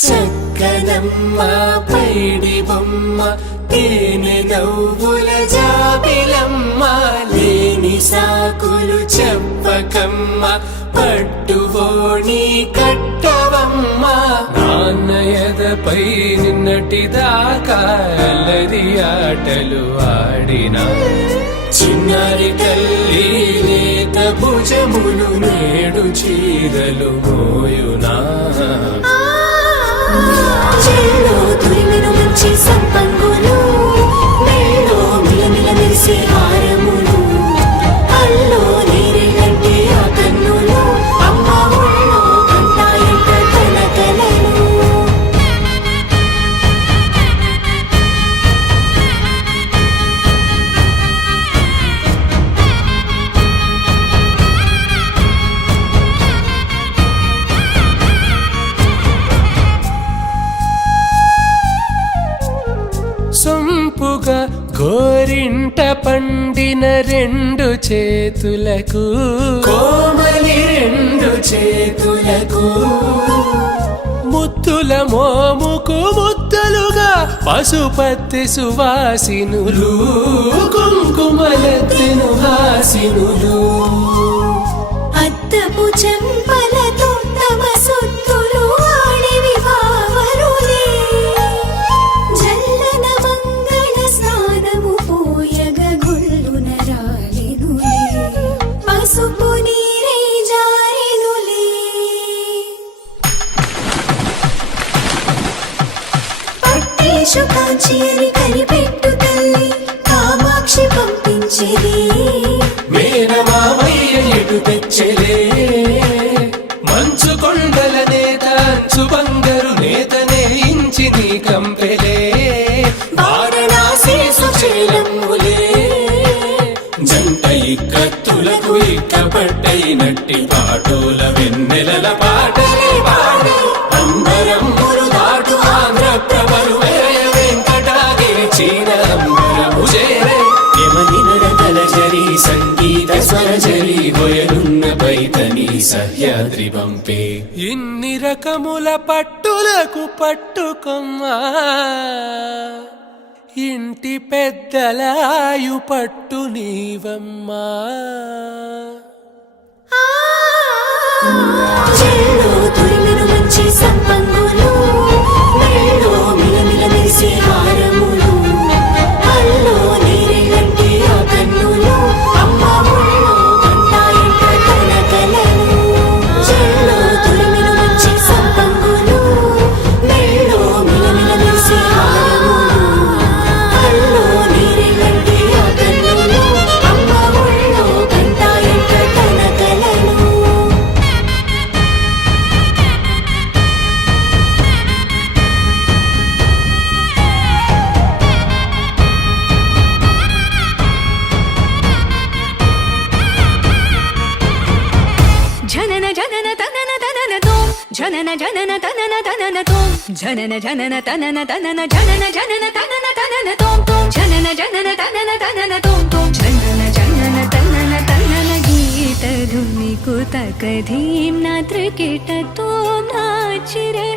చక్కనమ్మ పైడి బొమ్మ తేనె నవ్వుల జాబిలమ్మ లేని సాకులు చెప్పకమ్మ పట్టువోణి కట్టవమ్మ నాన్నయదపై నిన్నటిదాకా అల్లరి ఆటలు ఆడినా చిన్నారి తల్లి లేత భుజములు నేడు చీరలు మోయునా చెల్లో తురిమెను మంచి సంపంగులు మెళ్ళో మిలమిల మెరిసే హారములు అల్లో నీరెళ్ళంటే ఆ కన్నులు అమ్మ ఒళ్ళో కంటాయంట తన కలలు సొంపుగా గోరింట పండిన రెండు చేతులకు కోమలి రెండు చేతులకు ముత్తుల మోముకు ముద్దలుగా పశుపతి సువాసినులు కుంకుమలెత్తిను హాసినులు అద్దపు చెంపలతో తమ సొత్తులు ఆడివి బావరులే జల్లన మంగళ స్నానము పోయగ గుళ్ళున రాలెనులే పసుపు నీరై జారెనులే పట్టేషు కాంచి అని కనిపెట్టు తల్లి కామాక్షి పంపించేది మేనమామయ్య ఎటు తెచ్చలే మంచు కొండల నేత అంచు బంగారు నేత నేయించి నీ కంపెలే వారణాసి సుచేలమ్ములే జంట ఇక్కత్తులకు ఇక్కపట్టైనట్టి పాటోల వెన్నెలల పాటలే పాడే అంబరమ్ములు దాటు ఆంధ్ర ప్రభలు వేయ వెంకటాగిరి చీన అంబరము చేరే యమని నడకల జరి సంగీత స్వర జరి గొయలున్న పైతని సహ్యాద్రి పంపే ఇన్ని రకముల పట్టులకు పట్టుకొమ్మా ఇంటి పెద్దలాయు పట్టు నీవమ్మా చెల్లో తురిమెను మంచి సంపంగులు మెళ్ళో మిలమిల మెరిసే హారములు అల్లో నీరెళ్ళంటే ఆ కన్నులు అమ్మ ఒళ్ళో కంటాయంట తన కలలు చెల్లో తురిమెను మంచి సంపంగులు మెళ్ళో మిలమిల మెరిసే హారములు అల్లో నీరెళ్ళంటే ఆ కన్నులు అమ్మ ఒళ్ళో కంటాయంట తన కలలు జనన జనన తనన తనన తోం జనన జనన తనన తనన తోం జనన జనన తనన తనన జనన జనన తనన తనన తోం తోం జనన జనన తనన తనన తోం తోం జనన జనన తనన తనన గీత ధుని కుతక ధీం నాత్ర కిట తోం నాచిరే